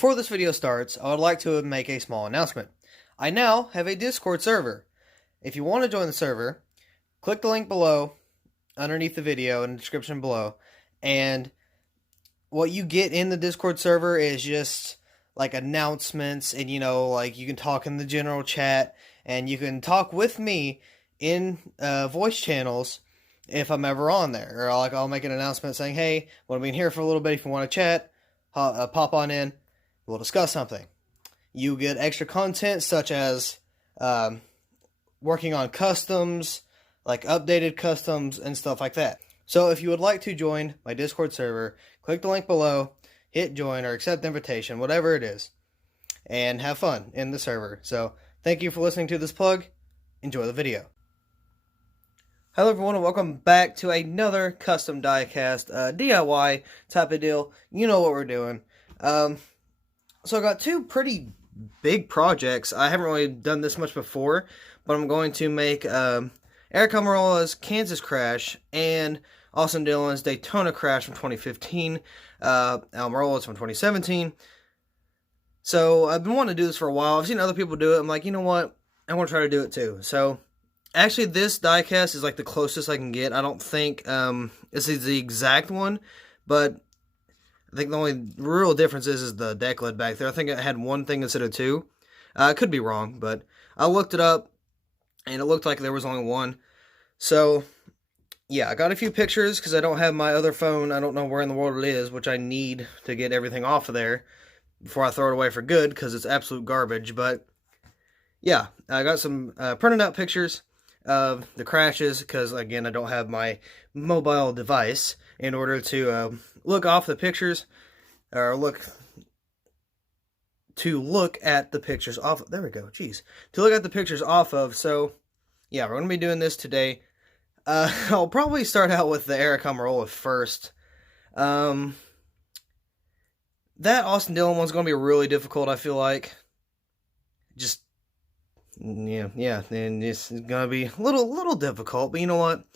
Before this video starts, I would like to make a small announcement. I now have a Discord server. If you want to join the server, click the link below, underneath the video in the description below, and what you get in the Discord server is just like announcements, and like you can talk in the general chat, and you can talk with me in voice channels if I'm ever on there. Or I'll make an announcement saying, hey, we'll be in here for a little bit if you want to chat, pop on in, we'll discuss something. You get extra content such as working on customs, like updated customs and stuff like that. So if you would like to join my Discord server, click the link below, hit join or accept invitation, whatever it is, and have fun in the server. So thank you for listening to this plug. Enjoy the video. Hello everyone, and welcome back to another custom diecast, DIY type of deal. You know what we're doing. So I got two pretty big projects. I haven't really done this much before, but I'm going to make Aric Almirola's Kansas Crash and Austin Dillon's Daytona Crash from 2015. Almirola's from 2017. So I've been wanting to do this for a while. I've seen other people do it. I'm like, you know what? I want to try to do it too. So actually, this diecast is like the closest I can get. I don't think this is the exact one, but I think the only real difference is the deck lid back there. I think it had one thing instead of two. I could be wrong, but I looked it up, and it looked like there was only one. So yeah, I got a few pictures because I don't have my other phone. I don't know where in the world it is, which I need to get everything off of there before I throw it away for good because it's absolute garbage. But yeah, I got some printed out pictures of the crashes because, again, I don't have my mobile device in order to look off the pictures, or look at the pictures off. There we go. Jeez, to look at the pictures off of. So yeah, we're gonna be doing this today. I'll probably start out with the Aric Almirola first. That Austin Dillon one's gonna be really difficult, I feel like. Just yeah, and it's gonna be a little difficult, but you know what?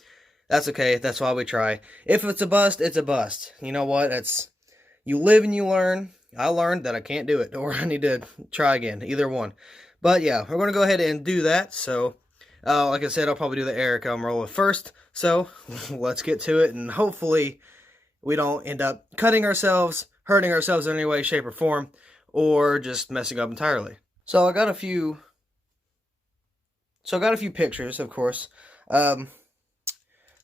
That's okay. That's why we try. If it's a bust, it's a bust. You know what? You live and you learn. I learned that I can't do it, or I need to try again. Either one. But yeah, we're gonna go ahead and do that. So, like I said, I'll probably do the Aric Almirola first. So let's get to it, and hopefully we don't end up cutting ourselves, hurting ourselves in any way, shape, or form, or just messing up entirely. So I got a few pictures, of course.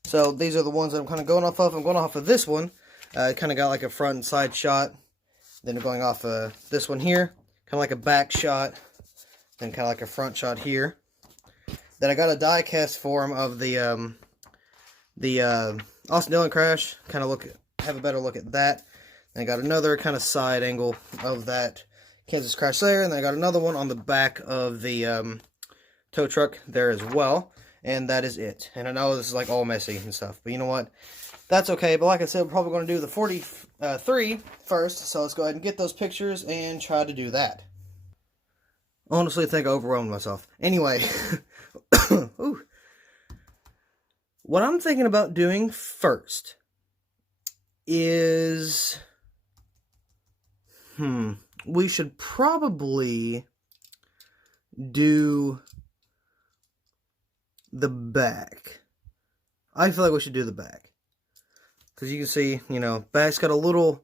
So these are the ones that I'm kind of going off of. I'm going off of this one. Kind of got like a front and side shot. Then going off of this one here. Kind of like a back shot. Then kind of like a front shot here. Then I got a die-cast form of the Austin Dillon Crash. Kind of have a better look at that. Then I got another kind of side angle of that Kansas Crash there. And then I got another one on the back of the tow truck there as well. And that is it. And I know this is like all messy and stuff, but you know what? That's okay. But like I said, we're probably going to do the 43 first. So let's go ahead and get those pictures and try to do that. I honestly think I overwhelmed myself. Anyway, ooh. What I'm thinking about doing first is, we should probably do the back. I feel like we should do the back. Because you can see, back's got a little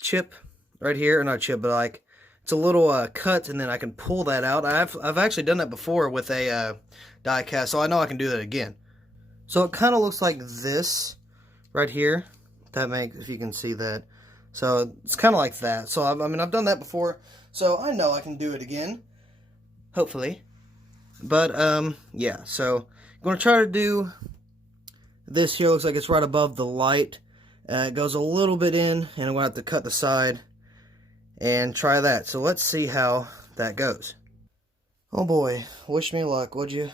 chip right here. Or not chip, but like, it's a little cut, and then I can pull that out. I've actually done that before with a die cast, so I know I can do that again. So it kind of looks like this right here. If you can see that. So it's kind of like that. So I've done that before, so I know I can do it again. Hopefully. But, yeah, so I'm going to try to do this here. Looks like it's right above the light. It goes a little bit in, and I'm going to have to cut the side and try that. So let's see how that goes. Oh boy, wish me luck, would you?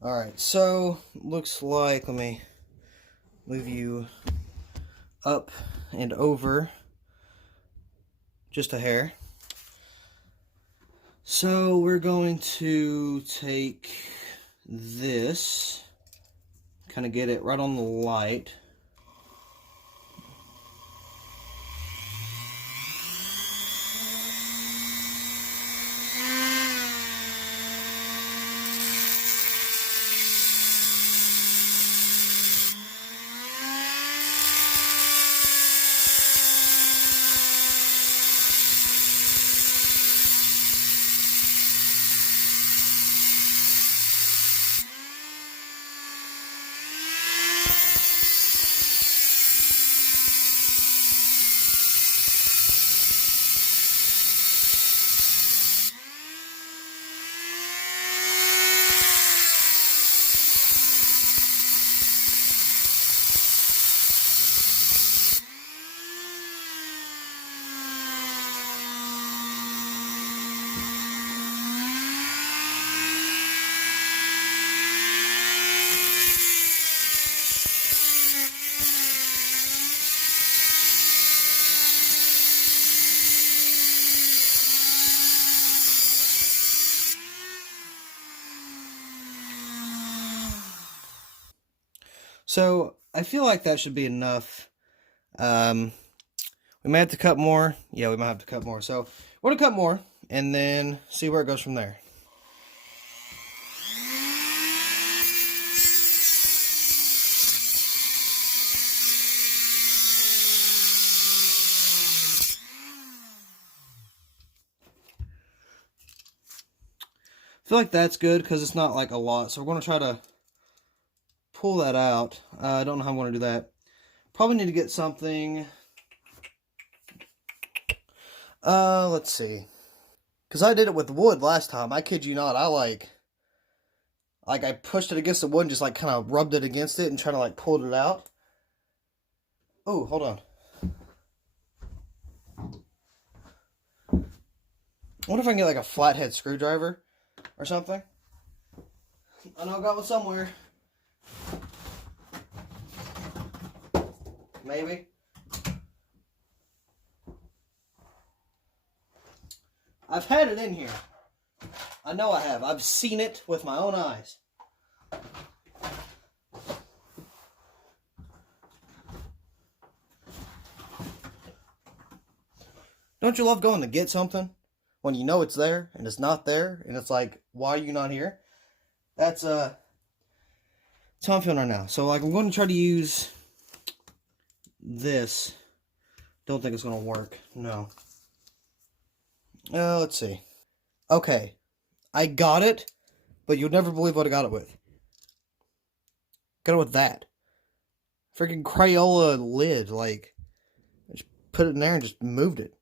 Alright, so looks like, let me move you up and over just a hair. So we're going to take this, kind of get it right on the light. So I feel like that should be enough. We may have to cut more. Yeah, we might have to cut more. So we're going to cut more and then see where it goes from there. I feel like that's good because it's not like a lot. So we're going to try to pull that out. I don't know how I'm going to do that. Probably need to get something. Let's see. Because I did it with wood last time. I kid you not. I pushed it against the wood and just like kind of rubbed it against it and trying to like pull it out. Oh, hold on. I wonder if I can get like a flathead screwdriver or something. I know I got one somewhere. Maybe. I've had it in here. I know I have. I've seen it with my own eyes. Don't you love going to get something when you know it's there and it's not there and it's like, why are you not here? That's how I'm feeling right now. So like I'm going to try to use this. Don't think it's going to work. No. Let's see. Okay. I got it, but you'll never believe what I got it with. Got it with that. Freaking Crayola lid. Like, I just put it in there and just moved it.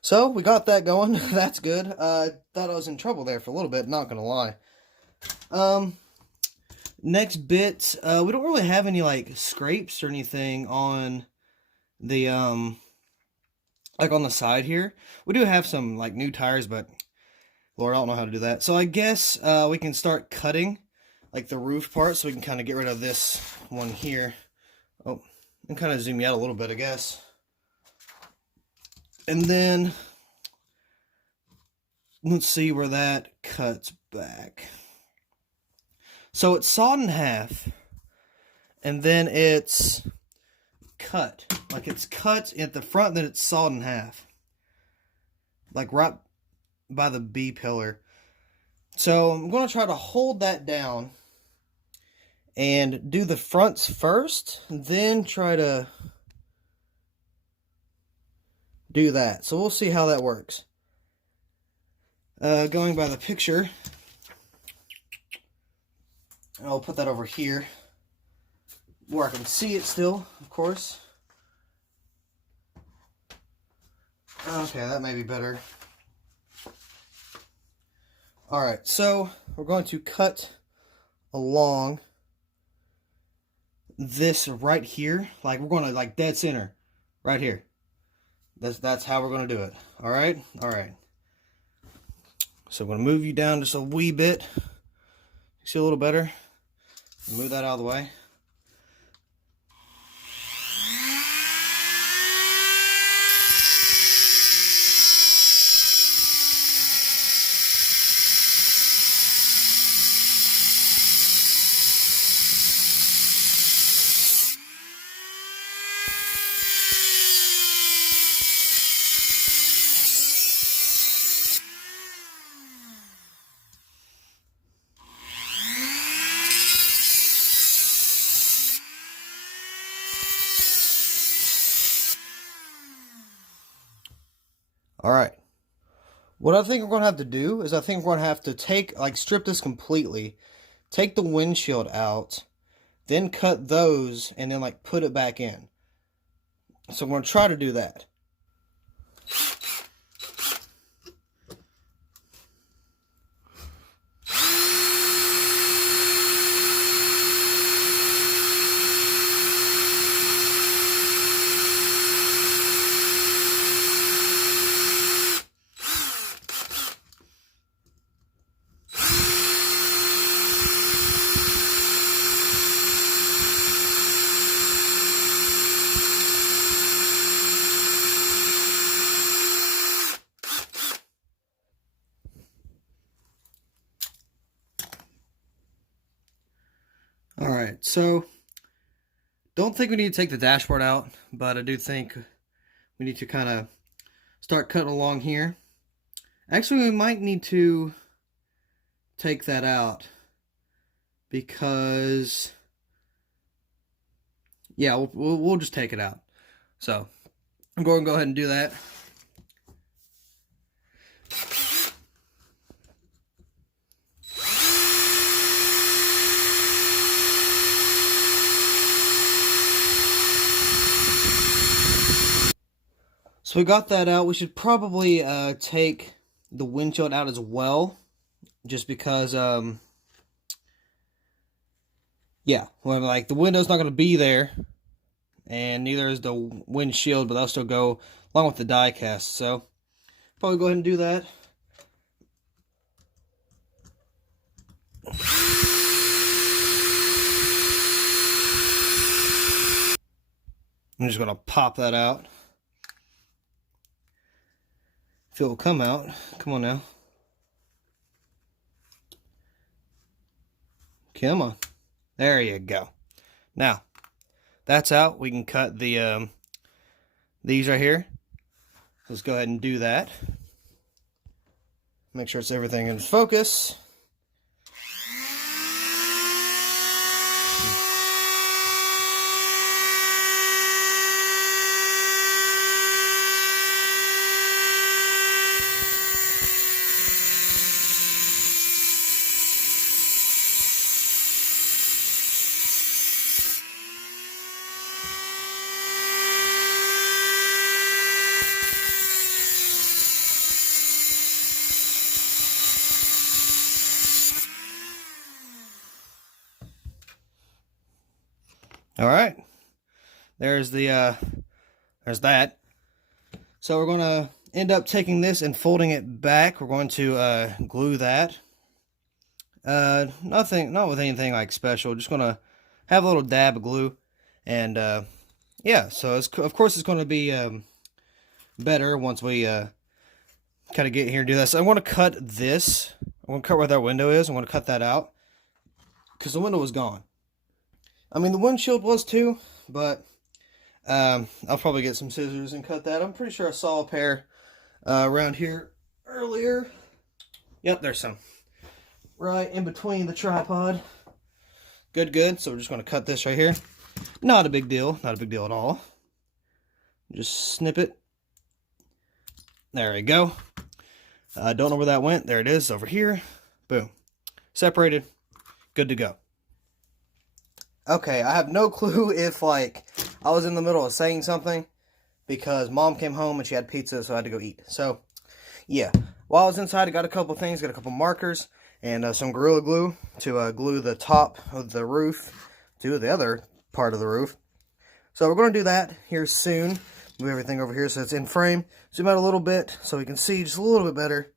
So, we got that going. That's good. Thought I was in trouble there for a little bit, not gonna lie. Next bit, we don't really have any, like, scrapes or anything on the, like, on the side here. We do have some, like, new tires, but, Lord, I don't know how to do that. So, I guess, we can start cutting, like, the roof part, so we can kind of get rid of this one here. Oh, and kind of zoom you out a little bit, I guess. And then, let's see where that cuts back. So it's sawed in half, and then it's cut. Like it's cut at the front, then it's sawed in half. Like right by the B pillar. So I'm going to try to hold that down and do the fronts first, then try to do that. So we'll see how that works. Going by the picture, I'll put that over here where I can see it still, of course. Okay, that may be better. Alright, so we're going to cut along this right here. Like we're going to like dead center right here. That's how we're going to do it. Alright? Alright. So I'm going to move you down just a wee bit. See a little better? Move that out of the way. Alright. What I think we're going to have to do is I think we're going to have to take, like, strip this completely. Take the windshield out. Then cut those and then, like, put it back in. So I'm going to try to do that. Alright, so don't think we need to take the dashboard out, but I do think we need to kind of start cutting along here. Actually, we might need to take that out because, yeah, we'll just take it out. So I'm going to go ahead and do that. So we got that out. We should probably take the windshield out as well, just because, yeah, well, like the window's not going to be there, and neither is the windshield, but they'll still go along with the diecast. So probably go ahead and do that. I'm just going to pop that out. If it will come out. Come on now. Come on. There you go. Now, that's out. We can cut the these right here. Let's go ahead and do that. Make sure it's everything in focus. All right, there's the there's that. So we're going to end up taking this and folding it back. We're going to glue that. Not with anything like special. Just going to have a little dab of glue, and yeah. So of course it's going to be better once we kind of get here and do this. So I want to cut this. I want to cut where that window is. I want to cut that out because the window was gone. I mean, the windshield was too, but I'll probably get some scissors and cut that. I'm pretty sure I saw a pair around here earlier. Yep, there's some. Right in between the tripod. Good. So we're just going to cut this right here. Not a big deal. Not a big deal at all. Just snip it. There we go. I don't know where that went. There it is over here. Boom. Separated. Good to go. Okay, I have no clue if, like, I was in the middle of saying something because Mom came home and she had pizza, so I had to go eat. So, yeah. While I was inside, I got a couple things. Got a couple markers and some Gorilla Glue to glue the top of the roof to the other part of the roof. So we're going to do that here soon. Move everything over here so it's in frame. Zoom out a little bit so we can see just a little bit better.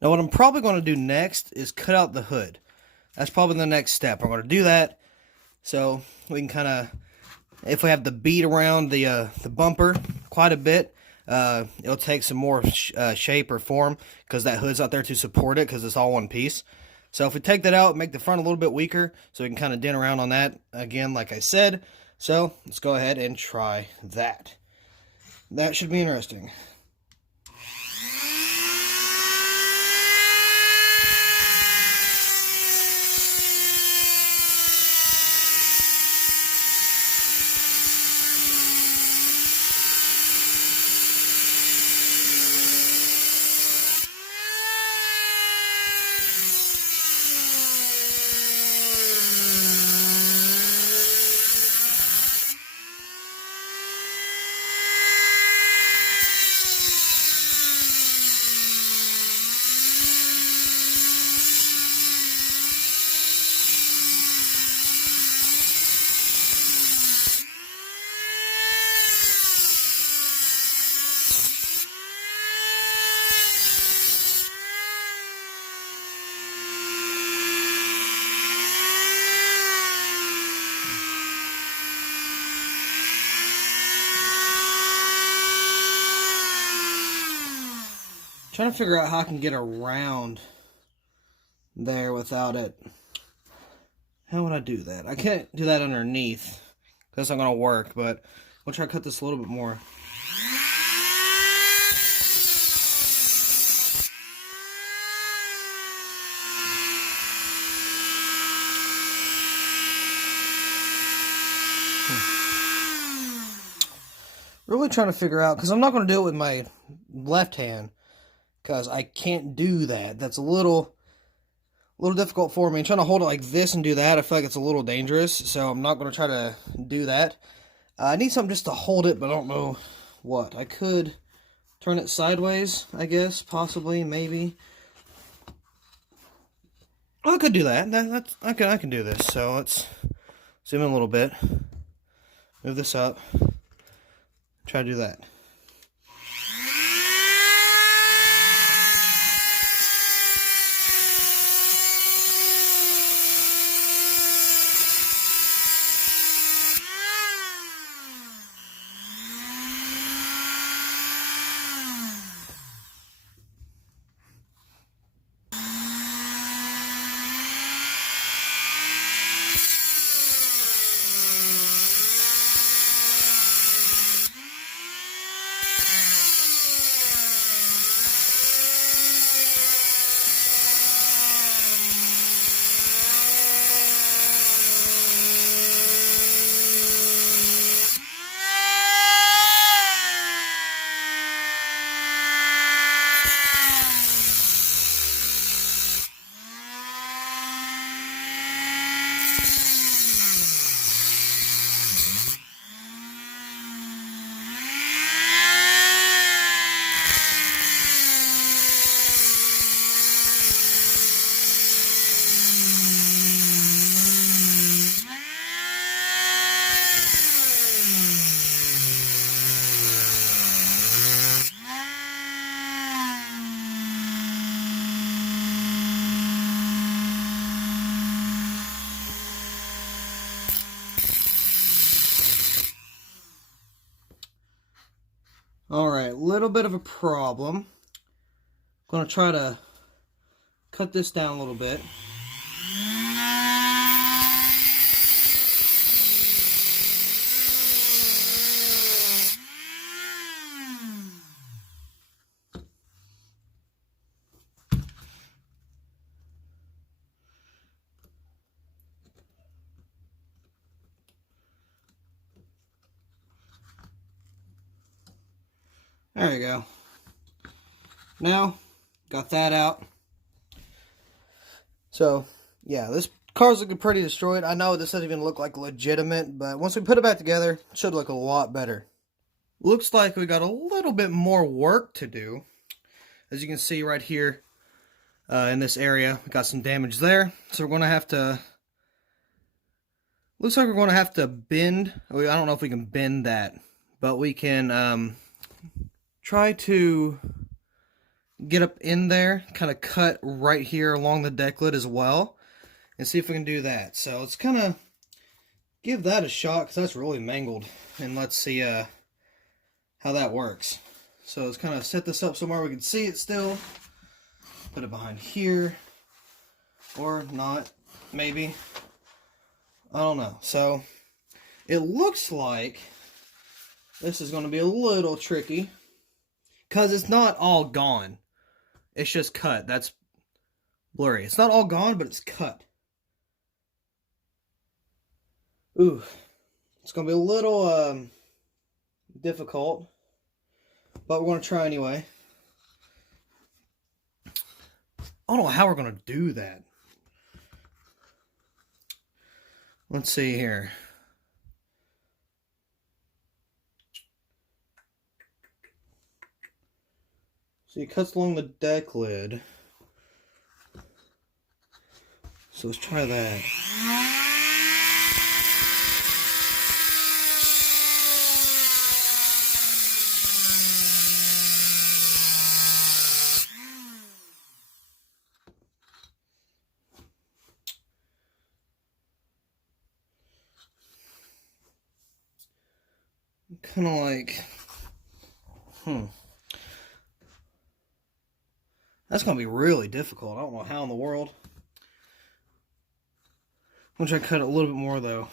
Now, what I'm probably going to do next is cut out the hood. That's probably the next step. We're going to do that so we can kind of, if we have to beat around the bumper quite a bit, it'll take some more shape or form because that hood's out there to support it because it's all one piece. So if we take that out, make the front a little bit weaker so we can kind of dent around on that again, like I said. So let's go ahead and try that. That should be interesting. Trying to figure out how I can get around there without it How would I do that? I can't do that underneath. That's not going to work, but we'll try to cut this a little bit more. Really trying to figure out, because I'm not going to do it with my left hand, because I can't do that. That's a little difficult for me. Trying to hold it like this and do that, I feel like it's a little dangerous, so I'm not going to try to do that. I need something just to hold it, but I don't know what. I could turn it sideways, I guess, possibly, maybe. I could do that. I can do this. So let's zoom in a little bit. Move this up. Try to do that. Alright, little bit of a problem. I'm going to try to cut this down a little bit. There you go. Now, got that out. So, yeah, this car's looking pretty destroyed. I know this doesn't even look like legitimate, but once we put it back together, it should look a lot better. Looks like we got a little bit more work to do. As you can see right here in this area, we got some damage there. So we're going to have to... Looks like we're going to have to bend... I don't know if we can bend that, but we can... try to get up in there, kind of cut right here along the deck lid as well, and see if we can do that. So let's kind of give that a shot, because that's really mangled, and let's see how that works. So let's kind of set this up somewhere we can see it still. Put it behind here, or not, maybe. I don't know. So it looks like this is going to be a little tricky, because it's not all gone. It's just cut. That's blurry. It's not all gone, but it's cut. Ooh. It's going to be a little difficult, but we're going to try anyway. I don't know how we're going to do that. Let's see here. So it cuts along the deck lid. So let's try that. Kind of like, that's going to be really difficult. I don't know how in the world. I'm gonna try to cut it a little bit more though.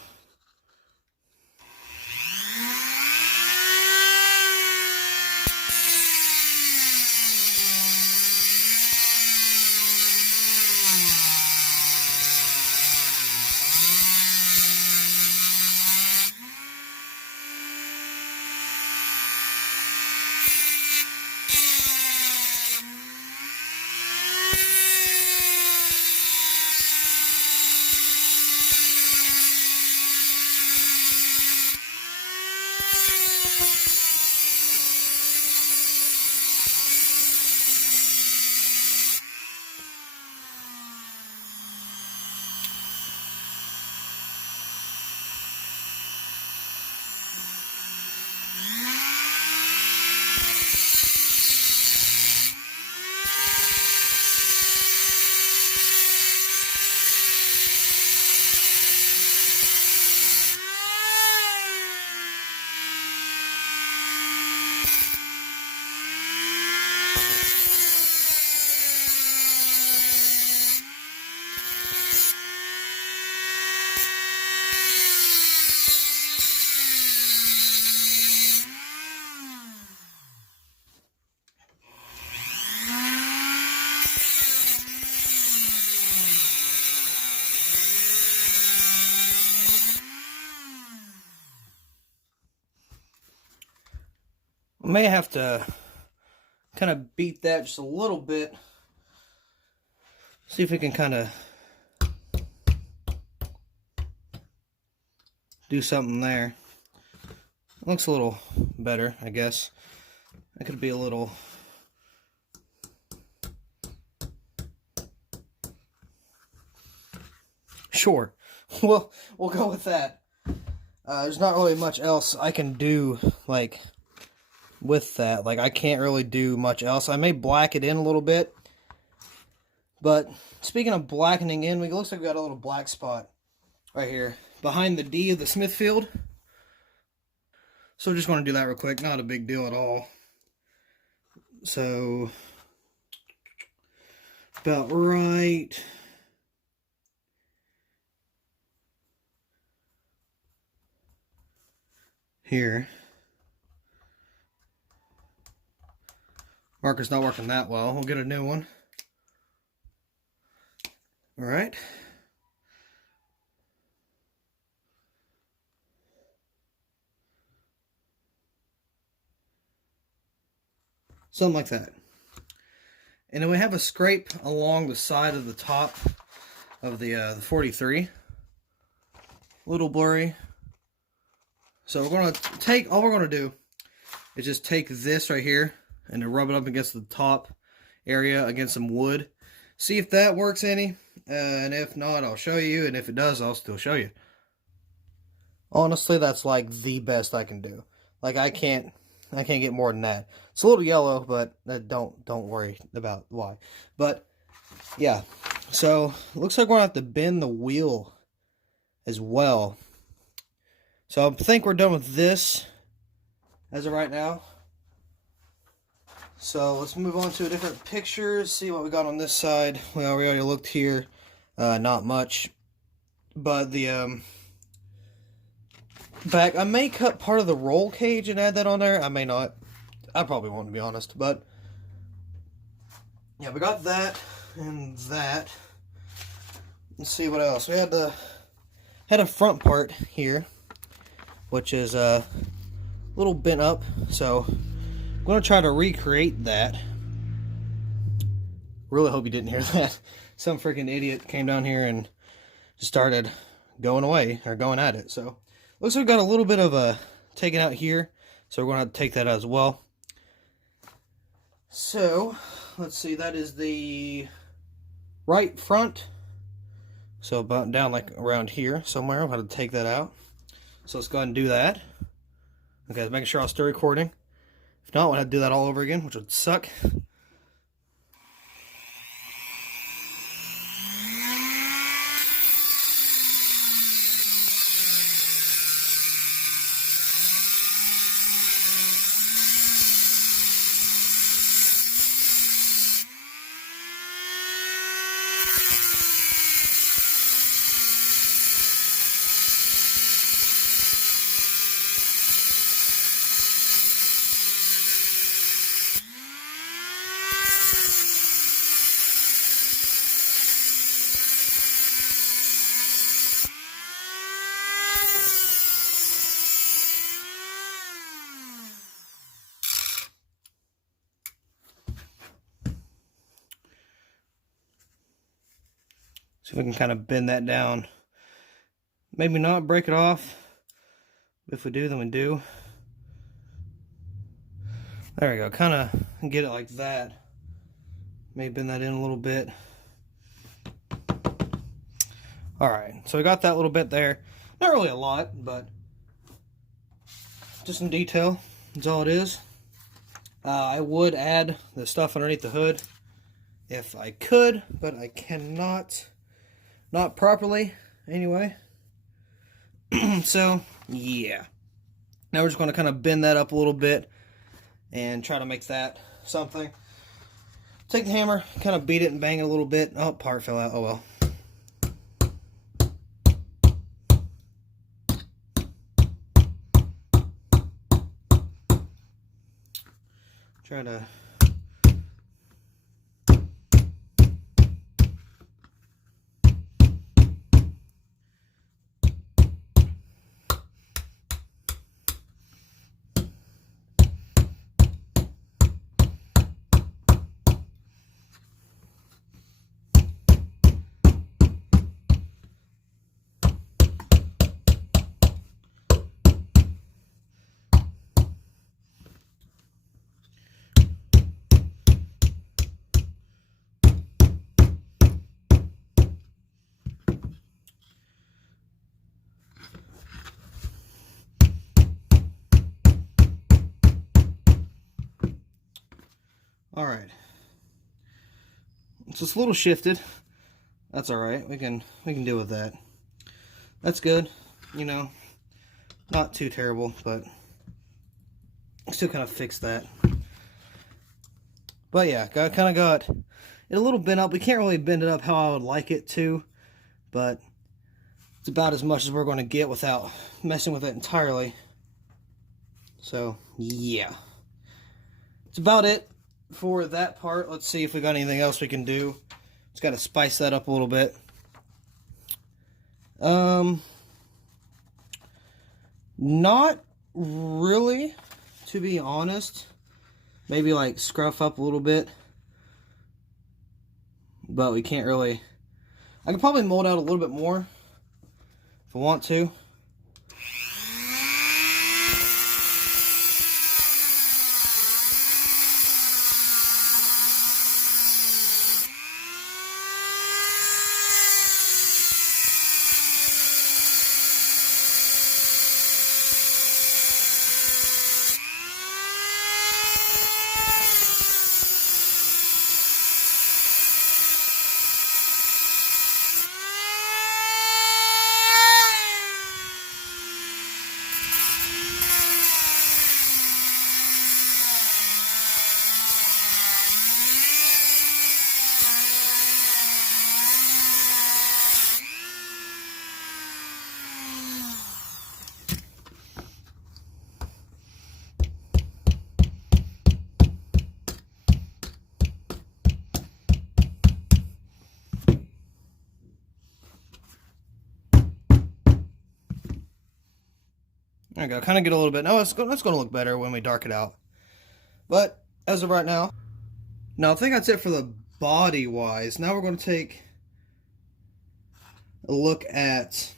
I may have to kind of beat that just a little bit. See if we can kind of do something there. It looks a little better, I guess. That could be a little... Sure. We'll go with that. There's not really much else I can do, like, with that. Like, I can't really do much else. I may black it in a little bit. But, speaking of blackening in, it looks like we got a little black spot right here. Behind the D of the Smithfield. So, we're just going to do that real quick. Not a big deal at all. So, about right... here. Marker's not working that well. We'll get a new one. Alright. Something like that. And then we have a scrape along the side of the top of the 43. A little blurry. So we're going to take, all we're going to do is just take this right here and to rub it up against the top area against some wood. See if that works any. And if not, I'll show you. And if it does, I'll still show you. Honestly, that's like the best I can do. Like I can't get more than that. It's a little yellow, but don't worry about why. But yeah, so it looks like we're going to have to bend the wheel as well. So I think we're done with this as of right now. So let's move on to a different picture, see what we got on this side. Well, we already looked here, not much. But the back, I may cut part of the roll cage and add that on there. I may not. I probably won't, to be honest. But yeah, we got that and that. Let's see what else. We had a front part here, which is a little bent up, so I'm going to try to recreate that. Really hope you didn't hear that. Some freaking idiot came down here and just started going away, or going at it. So, looks like we've got a little bit of a taken out here, so we're going to have to take that out as well. So, let's see, that is the right front. So, about down like around here somewhere. I'm going to take that out. So let's go ahead and do that. Okay, making sure I'll still recording. If not, we'll have to do that all over again, which would suck. So we can kind of bend that down. Maybe not break it off. If we do, then we do. There we go. Kind of get it like that. Maybe bend that in a little bit. Alright, so we got that little bit there. Not really a lot, but just some detail. That's all it is. I would add the stuff underneath the hood if I could, but I cannot. Not properly, anyway. So, yeah. Now we're just going to kind of bend that up a little bit and try to make that something. Take the hammer, kind of beat it and bang it a little bit. Oh, part fell out. Oh, well. Try to... Alright. It's just a little shifted. That's alright. We can deal with that. That's good. You know, not too terrible, but still kind of fix that. But yeah, kind of got it a little bent up. We can't really bend it up how I would like it to, but it's about as much as we're going to get without messing with it entirely. So, yeah. That's about it for that part. Let's see if we got anything else we can do. Just got to spice that up a little bit. Not really, to be honest. Maybe like scruff up a little bit. But we can't really... I can probably mold out a little bit more if I want to. There we go. Kind of get a little bit. No, it's going to look better when we dark it out. But as of right now, I think that's it for the body wise. Now we're going to take a look at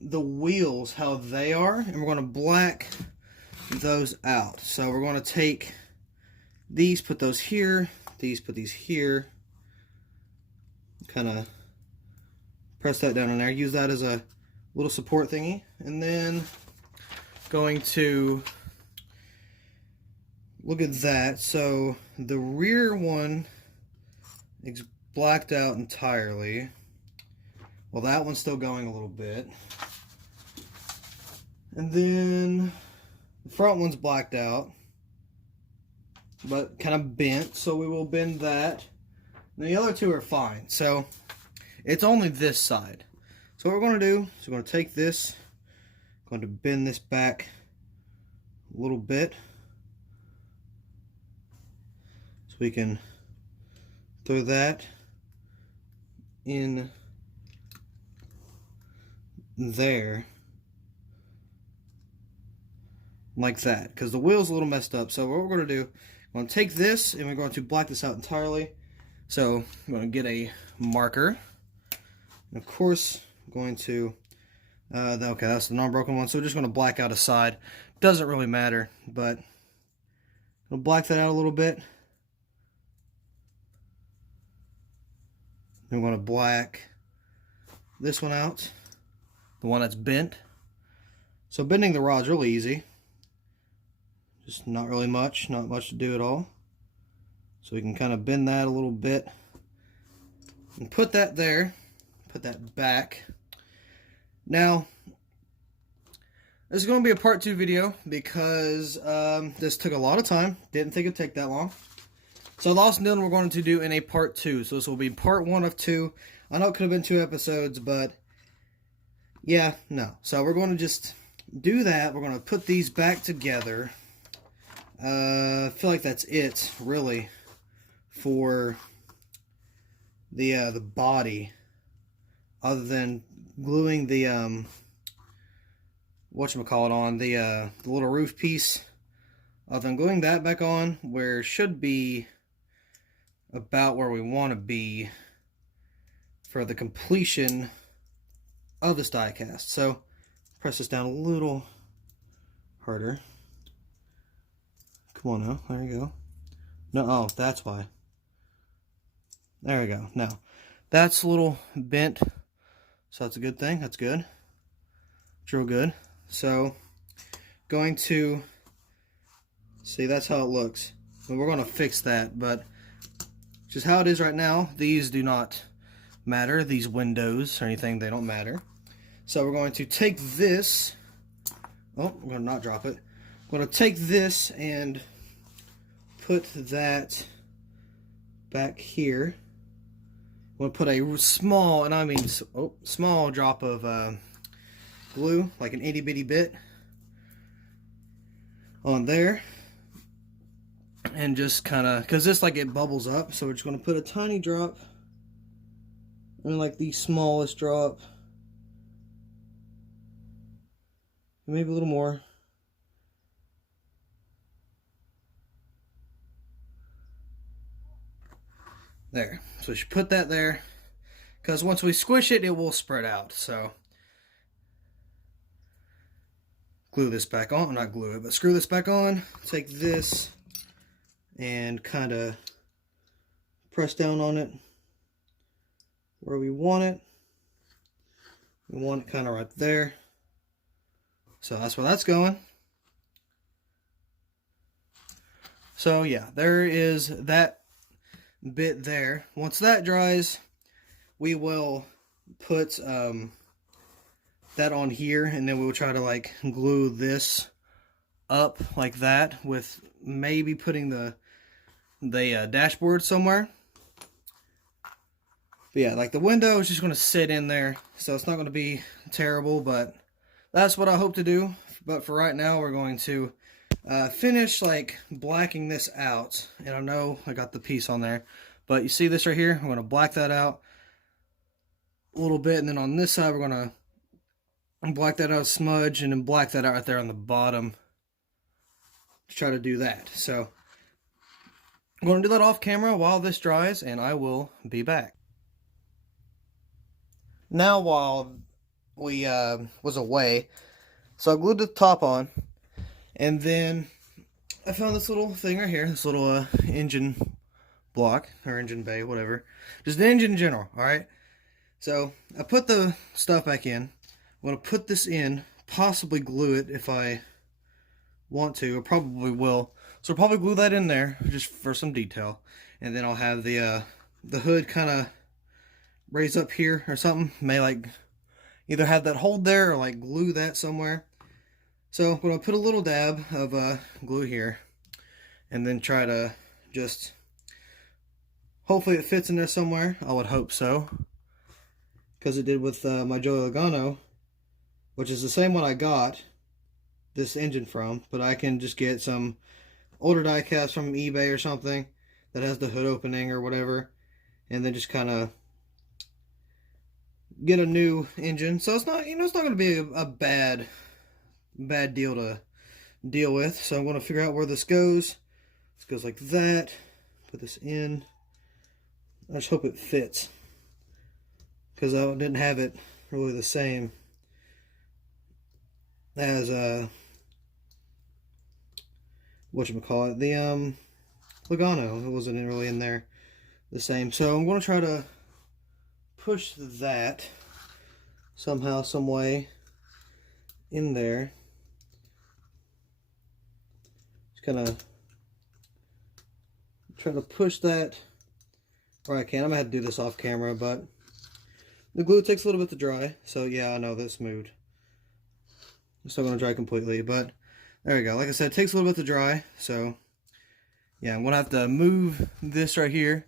the wheels, how they are, and we're going to black those out. So we're going to take these, put those here, these, put these here, kind of press that down in there, use that as a little support thingy, and then going to look at that. So the rear one is blacked out entirely. Well, that one's still going a little bit. And then the front one's blacked out, but kind of bent, so we will bend that. And the other two are fine. So it's only this side. So what we're going to do is we're going to take this, going to bend this back a little bit so we can throw that in there like that, because the wheel's a little messed up. So what we're going to do, we're going to take this and we're going to black this out entirely. So I'm going to get a marker, And of course, I'm going to, okay, that's the non-broken one, so we're just going to black out a side. Doesn't really matter, but I'll black that out a little bit. Then we're going to black this one out, the one that's bent. So bending the rod's really easy. Just not really much, not much to do at all. So we can kind of bend that a little bit and put that there, put that back. Now, this is going to be a part 2 video because this took a lot of time. Didn't think it'd take that long. So Lost and Dylan we're going to do in a part 2. So this will be part 1 of 2. I know it could have been 2 episodes, but yeah, no. So we're going to just do that. We're going to put these back together. I feel like that's it, really, for the body, other than gluing the whatchamacallit on the little roof piece. Other than gluing that back on, where it should be about where we want to be for the completion of this diecast. So press this down a little harder. Come on now, there you go. No, oh, that's why. There we go. Now, that's a little bent, so that's a good thing. That's good. It's real good. So, going to, see, that's how it looks. But we're going to fix that, but just how it is right now, these do not matter. These windows or anything, they don't matter. So we're going to take this, oh, I'm going to not drop it. I'm going to take this and put that back here. I'm going to put a small, and I mean small drop of glue, like an itty bitty bit, on there. And just kind of, because this, like, it bubbles up, so we're just going to put a tiny drop, I mean, like the smallest drop, maybe a little more. There. So we should put that there, because once we squish it, it will spread out. So glue this back on, not glue it, but screw this back on. Take this and kind of press down on it where we want it. We want it kind of right there. So that's where that's going. So yeah, there is that bit there. Once that dries, we will put that on here, and then we'll try to, like, glue this up like that, with maybe putting the dashboard somewhere. But yeah, like, the window is just going to sit in there, so it's not going to be terrible, but that's what I hope to do. But for right now, we're going to finish, like, blacking this out. And I know I got the piece on there, but you see this right here? I'm going to black that out a little bit, and then on this side, we're going to black that out, smudge, and then black that out right there on the bottom to try to do that. So I'm going to do that off camera while this dries, and I will be back. Now, while we was away, so I glued the top on, and then I found this little thing right here, this little engine block, or engine bay, whatever. Just the engine in general, alright? So, I put the stuff back in. I'm going to put this in, possibly glue it if I want to, or probably will. So I'll probably glue that in there, just for some detail. And then I'll have the hood kind of raised up here or something. May, like, either have that hold there or, like, glue that somewhere. So I'm going to put a little dab of glue here, and then try to just, hopefully it fits in there somewhere. I would hope so, because it did with my Joey Logano, which is the same one I got this engine from, but I can just get some older diecast from eBay or something that has the hood opening or whatever, and then just kind of get a new engine. So it's not, you know, it's not going to be a bad deal to deal with. So I'm going to figure out where this goes. This goes like that. Put this in. I just hope it fits. because I didn't have it really the same as whatchamacallit, the Logano. It wasn't really in there the same. So I'm going to try to push that somehow, some way in there. Just kind of try to push that where I can. I'm going to have to do this off camera, but the glue takes a little bit to dry. So yeah, I know this moved. It's still going to dry completely, but there we go. Like I said, it takes a little bit to dry. So yeah, I'm going to have to move this right here.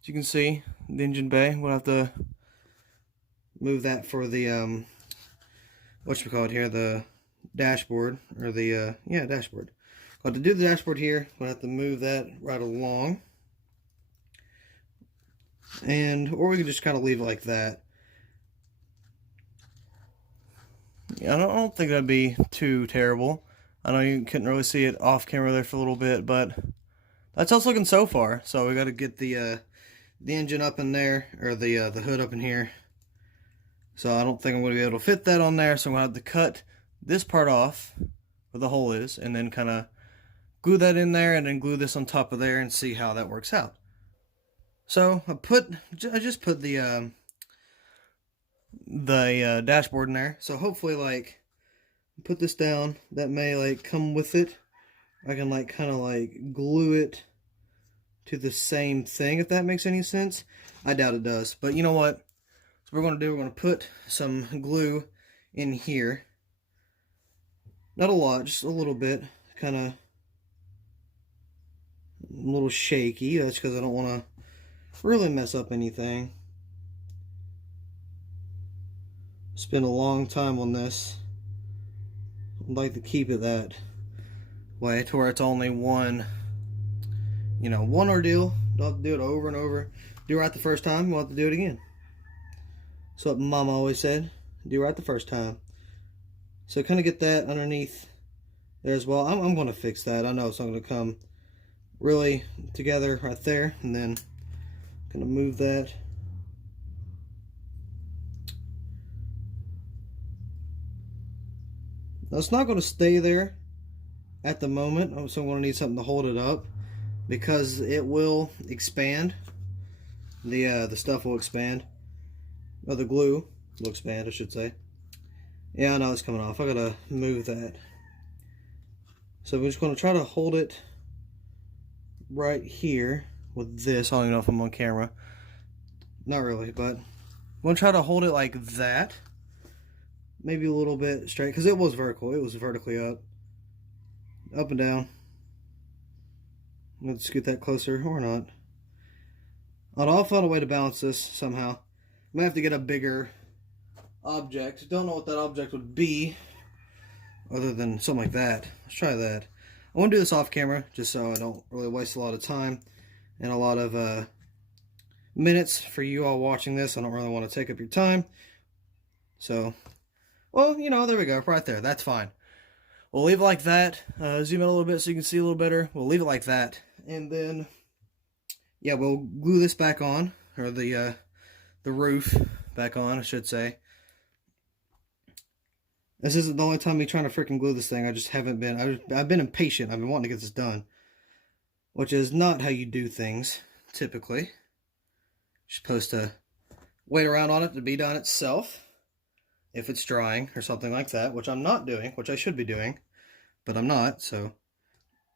As you can see, the engine bay. We'll have to move that for the whatchamacallit here, the dashboard, or the yeah, dashboard. But to do the dashboard here, we'll have to move that right along, or we can just kind of leave it like that. Yeah, I don't think that'd be too terrible. I know you couldn't really see it off camera there for a little bit, but that's how it's looking so far. So we got to get the engine up in there, or the hood up in here. So I don't think I'm going to be able to fit that on there. So I'm going to have to cut this part off where the hole is, and then kind of glue that in there, and then glue this on top of there, and see how that works out. So I just put the dashboard in there. So hopefully, like, put this down. That may like come with it. I can like kind of like glue it to the same thing, if that makes any sense. I doubt it does, but you know what? So we're going to do, we're going to put some glue in here. Not a lot, just a little bit. Kind of a little shaky. That's because I don't want to really mess up anything. Spent a long time on this. I'd like to keep it that way, to where it's only one, you know, one ordeal. Don't have to do it over and over. Do it right the first time, we'll have to do it again. That's what Mama always said. Do right the first time. So kind of get that underneath there as well. I'm going to fix that. I know it's not going to come really together right there. And then going to move that. Now it's not going to stay there at the moment. So I'm going to need something to hold it up, because it will expand. The stuff will expand. Or the glue will expand, I should say. Yeah, I know it's coming off. I gotta move that. So we're just gonna try to hold it right here with this. I don't even know if I'm on camera. Not really, but I'm gonna try to hold it like that. Maybe a little bit straight, because it was vertical. It was vertically up and down. Let's scoot that closer, or not. I'll find a way to balance this somehow. I might have to get a bigger object. Don't know what that object would be, other than something like that. Let's try that. I want to do this off camera, just so I don't really waste a lot of time and a lot of minutes for you all watching this. I don't really want to take up your time. So, well, you know, there we go, right there. That's fine. We'll leave it like that. Zoom in a little bit so you can see a little better. We'll leave it like that, and then yeah, we'll glue this back on, or the roof back on, I should say. This isn't the only time me trying to freaking glue this thing. I just haven't been. I've been impatient. I've been wanting to get this done, which is not how you do things typically. You're supposed to wait around on it to be done itself, if it's drying or something like that, which I'm not doing, which I should be doing, but I'm not. So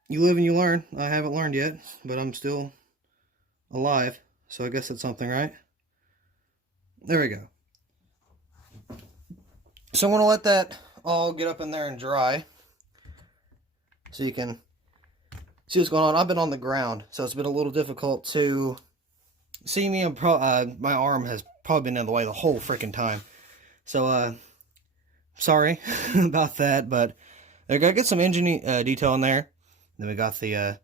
you live and you learn. I haven't learned yet, but I'm still alive, so I guess that's something, right? There we go. So I'm going to let that all get up in there and dry, so you can see what's going on. I've been on the ground, so it's been a little difficult to see me. My arm has probably been in the way the whole freaking time. So, sorry about that, but I got to get some engine detail in there. Then we got the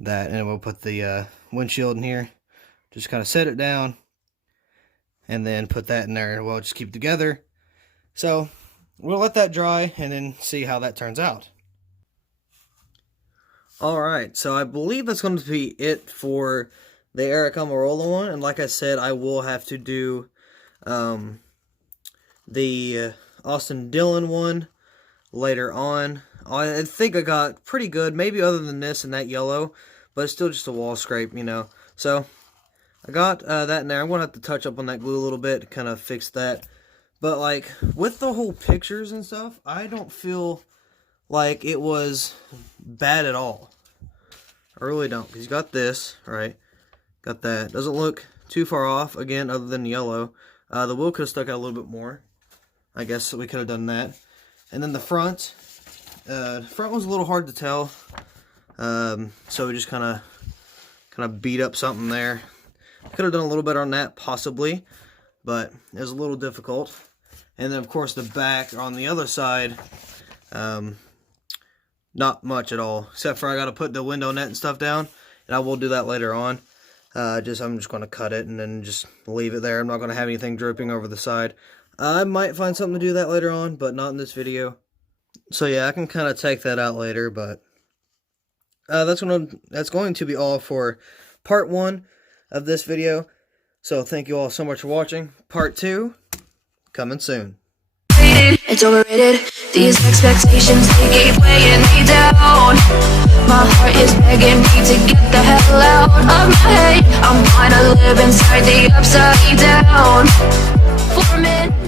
that, and we'll put the windshield in here. Just kind of set it down, and then put that in there, and we'll just keep it together. So we'll let that dry and then see how that turns out. Alright, so I believe that's going to be it for the Aric Almirola one. And like I said, I will have to do The Austin Dillon one later on. I think I got pretty good, maybe other than this and that yellow, but it's still just a wall scrape, you know. So I got that in there. I'm going to have to touch up on that glue a little bit to kind of fix that. But like with the whole pictures and stuff, I don't feel like it was bad at all. I really don't, because you got this, right? Got that. Doesn't look too far off, again, other than yellow. The wheel could have stuck out a little bit more. I guess we could have done that. And then the front was a little hard to tell. So we just kind of beat up something there. Could have done a little better on that, possibly, but it was a little difficult. And then, of course, the back on the other side, not much at all, except for I got to put the window net and stuff down, and I will do that later on. I'm just going to cut it and then just leave it there. I'm not going to have anything dripping over the side. I might find something to do that later on, but not in this video. So yeah, I can kind of take that out later, but that's going to be all for part 1 of this video. So thank you all so much for watching. Part 2 coming soon. It's overrated. These expectations, they keep weighing me down. My heart is begging me to get the hell out of my head. I'm trying to live inside the upside down. For a minute.